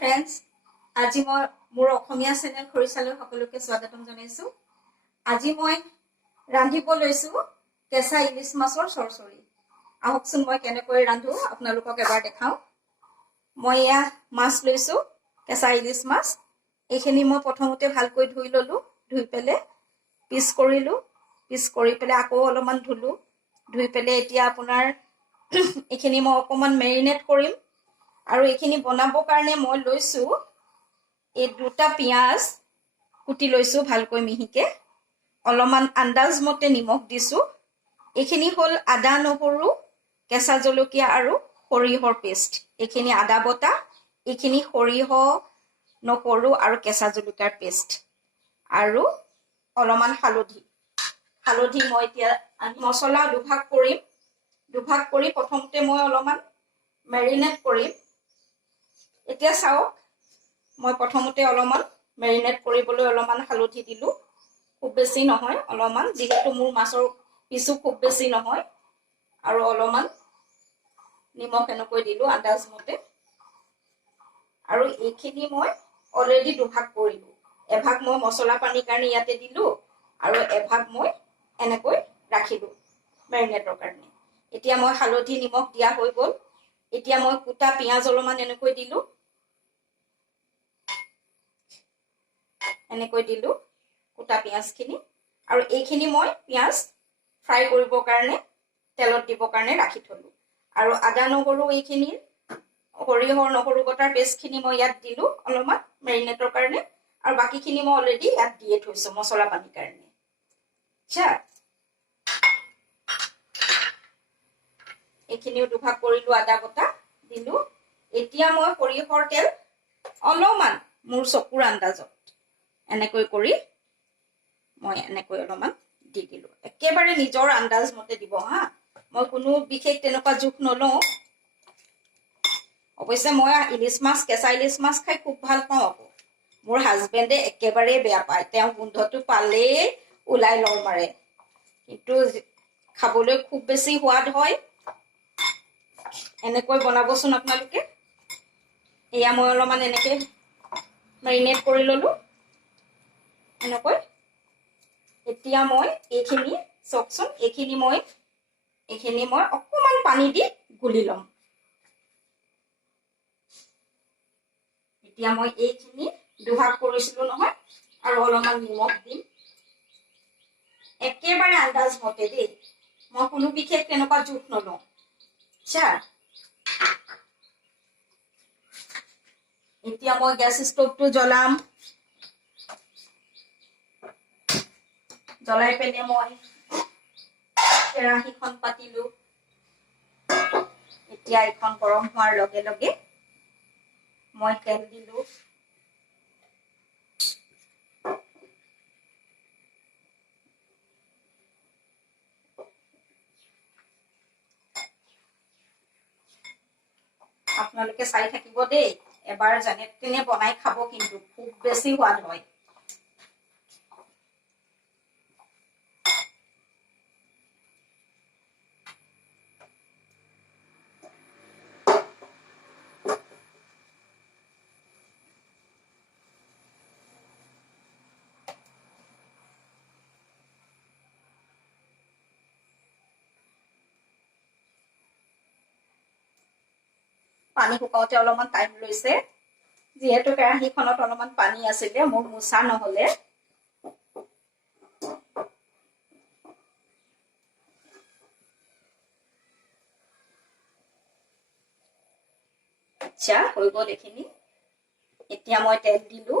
Friends, আজি মই মোৰ অসমীয়া চেনেল খৰিচালৈ সকলোকে স্বাগতম জনাইছো। আজি মই ৰান্ধিব লৈছো কেঁচা ইলিশ মাছৰ চৰচৰি। আহকচোন মই কেনেকৈ ৰান্ধো আপোনালোকক এবাৰ দেখাও। মই এয়া মাছ লৈছো, কেঁচা ইলিশ মাছ। এইখিনি মই প্ৰথমতে ভালকৈ ধুই ললো, ধুই পেলাই পিচ কৰিলো, পিচ কৰি পেলাই আকৌ অলপমান ধুলো, ধুই পেলাই এতিয়া আপোনাৰ এইখিনি মই অকণমান মেৰিনেট কৰিম। আৰু এইখিনি বনাবৰ কাৰণে মই লৈছো এই দুটা পিঁয়াজ কুটি লৈছো ভালকৈ মিহিকে, অলপমান আন্দাজ মতে নিমখ দিছো। এইখিনি হ'ল আদা নহৰু কেঁচা জলকীয়া আৰু সৰিয়হৰ পেষ্ট। এইখিনি আদা বটা, এইখিনি সৰিয়হ নহৰু আৰু কেঁচা জলকীয়াৰ পেষ্ট, আৰু অলপমান হালধি মই এতিয়া মছলা দুভাগ কৰিম। দুভাগ কৰি প্ৰথমতে মই অলপমান মেৰিনেট কৰিম। এতিয়া চাওক, মই প্ৰথমতে অলপমান মেৰিনেট কৰিবলৈ অলপমান হালধি দিলো, খুব বেছি নহয় অলপমান, যিহেতু মোৰ মাছৰ পিচো খুব বেছি নহয়। আৰু অলপমান নিমখ এনেকৈ দিলো আন্দাজ মতে। আৰু এইখিনি মই অলৰেডি দুভাগ কৰিলো, এভাগ মই মছলা পানীৰ কাৰণে ইয়াতে দিলো আৰু এভাগ মই এনেকৈ ৰাখিলো মেৰিনেটৰ কাৰণে। এতিয়া মই হালধি নিমখ দিয়া হৈ গ'ল। এতিয়া মই কুটা পিঁয়াজ অলপমান এনেকৈ দিলো, কুটা পিঁয়াজখিনি। আৰু এইখিনি মই পিঁয়াজ ফ্ৰাই কৰিবৰ কাৰণে তেলত দিবৰ কাৰণে ৰাখি থলো। আৰু আদা নহৰু এইখিনি সৰিয়হৰ নহৰু বটাৰ পেষ্টখিনি মই ইয়াত দিলো অলপমান মেৰিনেটৰ কাৰণে, আৰু বাকীখিনি মই অলৰেডি ইয়াত দিয়ে থৈছো মছলা পানীৰ কাৰণে। এইখিনিও দুভাগ কৰিলো, আদা বটা দিলো। এতিয়া মই সৰিয়হৰ তেল অলপমান মোৰ চকুৰ আন্দাজত এনেকৈ কৰি মই এনেকৈ অলপমান দি দিলো। একেবাৰে নিজৰ আন্দাজ মতে দিব হা, মই কোনো বিশেষ তেনেকুৱা জোখ নলওঁ। অৱশ্যে মই ইলিশ মাছ, কেঁচা ইলিশ মাছ খাই খুব ভাল পাওঁ। আকৌ মোৰ হাজবেণ্ডে একেবাৰে বেয়া পায়, তেওঁ গোন্ধটো পালেই ওলাই লৰ মাৰে, কিন্তু খাবলৈ খুব বেছি সোৱাদ হয়। এনেকৈ বনাবচোন আপোনালোকে। এয়া মই অলপমান এনেকে মেৰিনেট কৰি ললো এনেকৈ। এতিয়া মই এইখিনি চাওকচোন, এইখিনি মই অকণমান পানী দি গুলি ল'ম। এতিয়া মই এইখিনি দুভাগ কৰিছিলো নহয়, আৰু অলপমান নিমখ দিম একেবাৰে আন্দাজ মতে দেই, মই কোনো বিশেষ তেনেকুৱা জোখ নলওঁ। এতিয়া মই গেছ ষ্টভটো জ্বলাম। জ্বলাই পেলাই মই কেৰাহীখন পাতিলো। এতিয়া এইখন গৰম হোৱাৰ লগে লগে মই তেল দিলো। আপোনালোকে চাই থাকিব দেই, এবাৰ যেনে তেনে বনাই খাব, কিন্তু খুব বেছি সোৱাদ হয়। পানী শুকাওতে অলপমান টাইম লৈছে, যিহেতু কেৰাহীখনত অলপমান পানী আছিলে, মোৰ মোচা নহলে। আচ্ছা, হৈ গ'ল এইখিনি। এতিয়া মই তেল দিলো,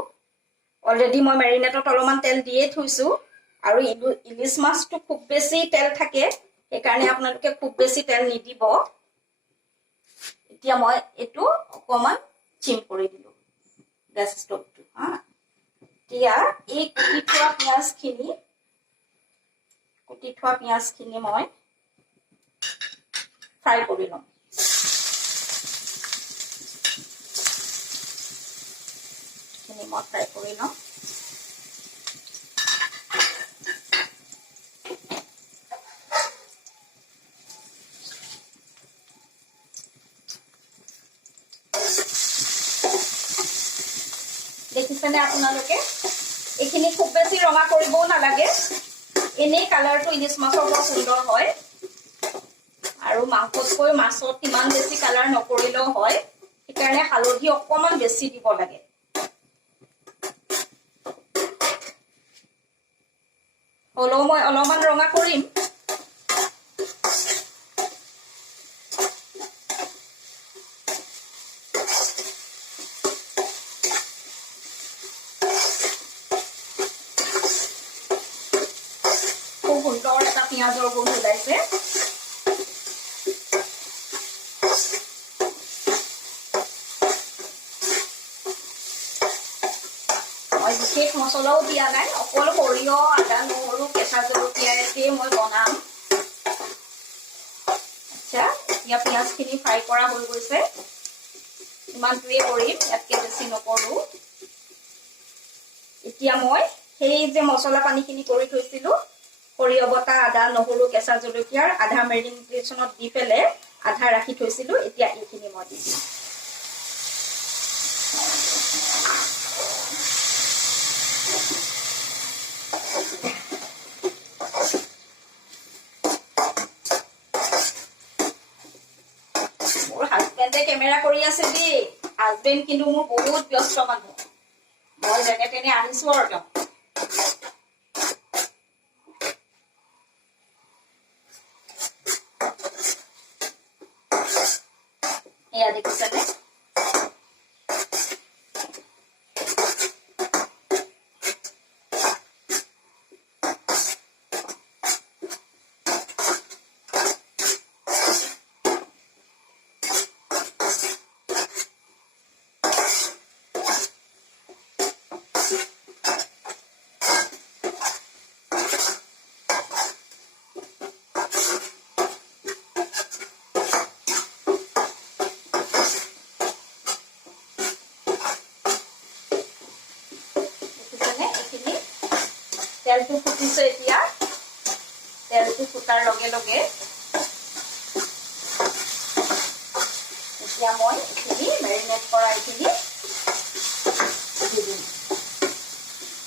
অলৰেডি মই মেৰিনেটত অলপমান তেল দিয়ে থৈছো। আৰু ইলিশ মাছটো খুব বেছি তেল থাকে, সেইকাৰণে আপোনালোকে খুব বেছি তেল নিদিব। এতিয়া মই এইটো অকণমান চিম কৰি দিলো গেছ ষ্টভটো হা। এতিয়া এই কুটি থোৱা পিঁয়াজখিনি মই ফ্ৰাই কৰি ল'ম। মই ফ্ৰাই কৰি লওঁ। দেখিছেনে আপোনালোকে এইখিনি খুব বেছি ৰঙা কৰিবও নালাগে এনেই কালাৰটো ইলিশ মাছৰ বৰ সুন্দৰ হয় আৰু মাংসতকৈ মাছত ইমান বেছি কালাৰ নকৰিলেও হয় সেইকাৰণে হালধি অকমান বেছি দিব লাগে হলেও মই অলপমান ৰঙা কৰিম খুব সুন্দৰ এটা পিঁয়াজৰ গোন্ধ ওলাইছে বিশেষ মছলাও দিয়া নাই অকল সৰিয়হ আদা নহৰু কেঁচা জলকীয়াৰে মই বনাম আচ্ছা এতিয়া পিঁয়াজখিনি ফ্ৰাই কৰা হৈ গৈছে ইমানটোৱে কৰিম ইয়াতকে বেছি নকৰো এতিয়া মই সেই যে মছলা পানীখিনি কৰি থৈছিলো সৰিয়হ বটা আদা নহৰু কেঁচা জলকীয়াৰ আধা মেৰিনেশ্যনত দি পেলাই আধা ৰাখি থৈছিলো এতিয়া এইখিনি মই দি দিম কেমেৰা কৰি আছে দেই হাজবেণ্ড কিন্তু মোৰ বহুত ব্যস্ত মানুহ মই যেনে তেনে আনিছো আৰু এয়া দেখিছেনে তেলটো ফুটিছে এতিয়া তেলটো ফুটাৰ লগে লগে এতিয়া মই এইখিনি মেৰিনেট কৰা এইখিনি দি দিম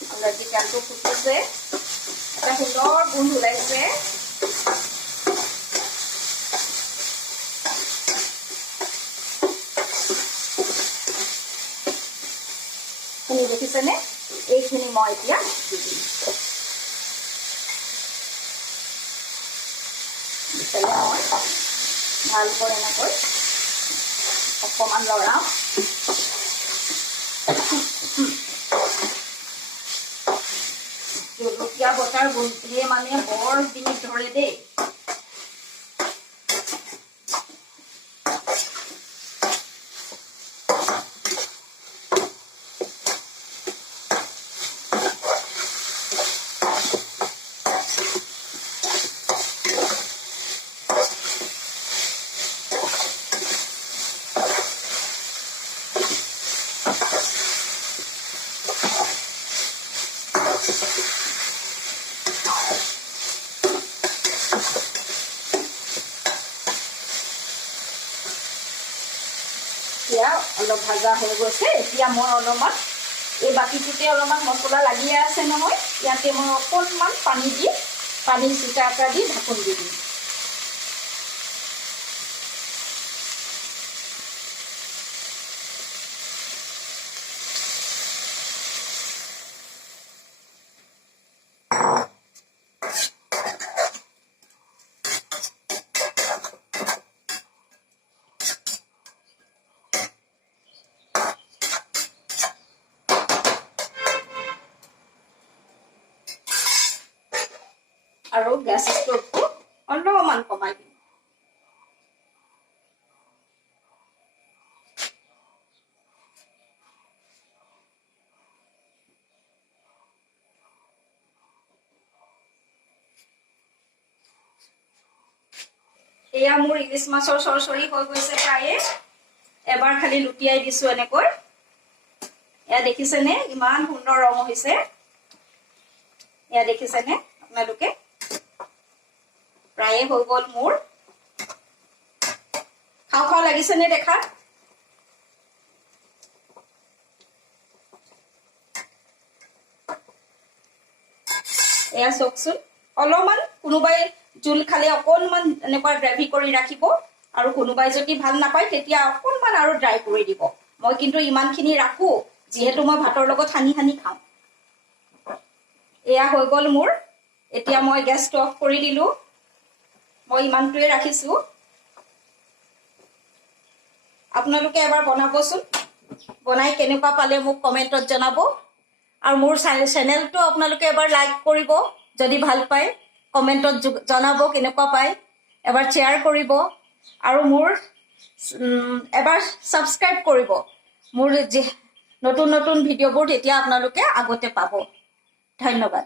অলৰেডি তেলটো ফুটিছে এটা সুন্দৰ গোন্ধ ওলাইছে শুনি দেখিছেনে এইখিনি মই এতিয়া দি দিম ভালকৈ এনেকৈ অকমান লৰাও জলকীয়া বটাৰ গোন্ধে মানে বৰ ডিঙিত ধৰে দেই এতিয়া অলপ ভাজা হৈ গৈছে এতিয়া মই অলপমান এই বাটিটোতে অলপমান মছলা লাগিয়ে আছে নহয় ইয়াতে মই অকণমান পানী দি পানী চিটা এটা দি ঢাকন দি দিম আৰু গ্যাস স্টোভটো অলপমান কমাই দিম এয়া মোৰ ইলিশ মাছৰ চৰচৰি হৈ গৈছে প্ৰায়ে এবাৰ খালি লুটিয়াই দিছো এনেকৈ এয়া দেখিছেনে ইমান সুন্দৰ ৰং হৈছে এয়া দেখিছেনে আপোনালোকে প্ৰায়ে হৈ গল মোৰ খাও খাও লাগিছেনে দেখা এয়া চাওকচোন অলপমান কোনোবাই জোল খালে অকণমান এনেকুৱা গ্ৰেভি কৰি ৰাখিব আৰু কোনোবাই যদি ভাল নাপায় তেতিয়া অকণমান আৰু ড্ৰাই কৰি দিব মই কিন্তু ইমানখিনি ৰাখো যিহেতু মই ভাতৰ লগত সানি সানি খাওঁ এয়া হৈ গ'ল মোৰ এতিয়া মই গেছটো অফ কৰি দিলো মই ইমানটোৱে ৰাখিছো আপোনালোকে এবাৰ বনাবচোন বনাই কেনেকুৱা পালে মোক কমেণ্টত জনাব আৰু মোৰ চেনেলটো আপোনালোকে এবাৰ লাইক কৰিব যদি ভাল পায় কমেণ্টত জনাব কেনেকুৱা পায় এবাৰ শ্বেয়াৰ কৰিব আৰু মোৰ এবাৰ সাবস্ক্ৰাইব কৰিব মোৰ নতুন নতুন ভিডিঅ'বোৰ তেতিয়া আপোনালোকে আগতে পাব ধন্যবাদ